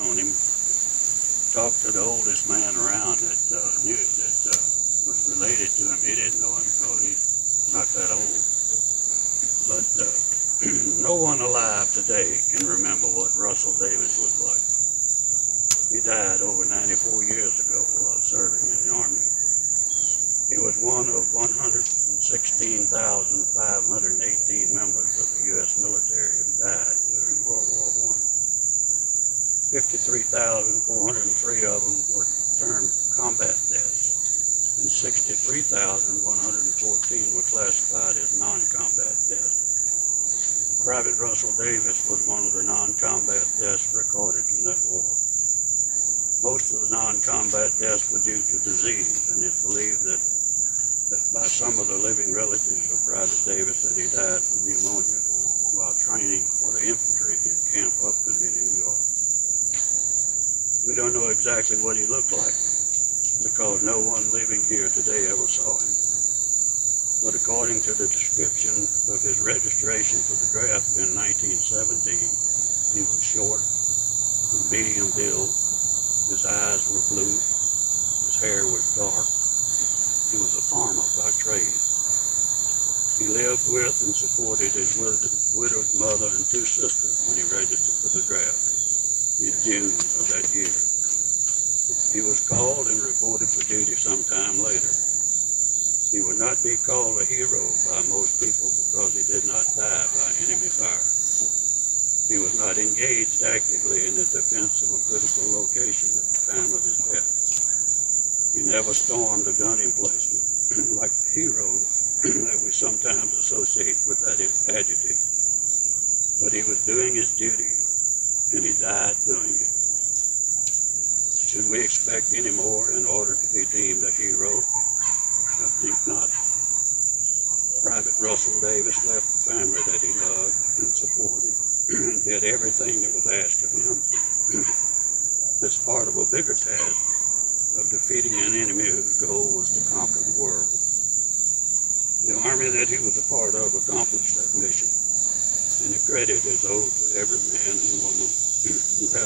on him, talked to the oldest man around that knew that was related to him. He didn't know him because he's not that old. But no one alive today can remember what Russell Davis looked like. He died over 94 years ago while serving in the Army. He was one of 116,518 members of the U.S. military who died during World War I. 53,403 of them were termed combat deaths, and 63,114 were classified as non-combat deaths. Private Russell Davis was one of the non-combat deaths recorded in that war. Most of the non-combat deaths were due to disease, and it's believed that by some of the living relatives of Private Davis that he died from pneumonia while training for the infantry in Camp Upton in New York. We don't know exactly what he looked like because no one living here today ever saw him. But according to the description of his registration for the draft in 1917, he was short, medium build, his eyes were blue, his hair was dark. He was a farmer by trade. He lived with and supported his widowed mother and two sisters when he registered for the draft in June of that year. He was called and reported for duty sometime later. He would not be called a hero by most people because he did not die by enemy fire. He was not engaged actively in the defense of a critical location at the time of his death. He never stormed a gun emplacement like the heroes that we sometimes associate with that adjective. But he was doing his duty, and he died doing it. Should we expect any more in order to be deemed a hero? I think not. Private Russell Davis left the family that he loved and supported and did everything that was asked of him. It's part of a bigger task of defeating an enemy whose goal was to conquer the world. The army that he was a part of accomplished that mission, and the credit is owed to every man and woman who has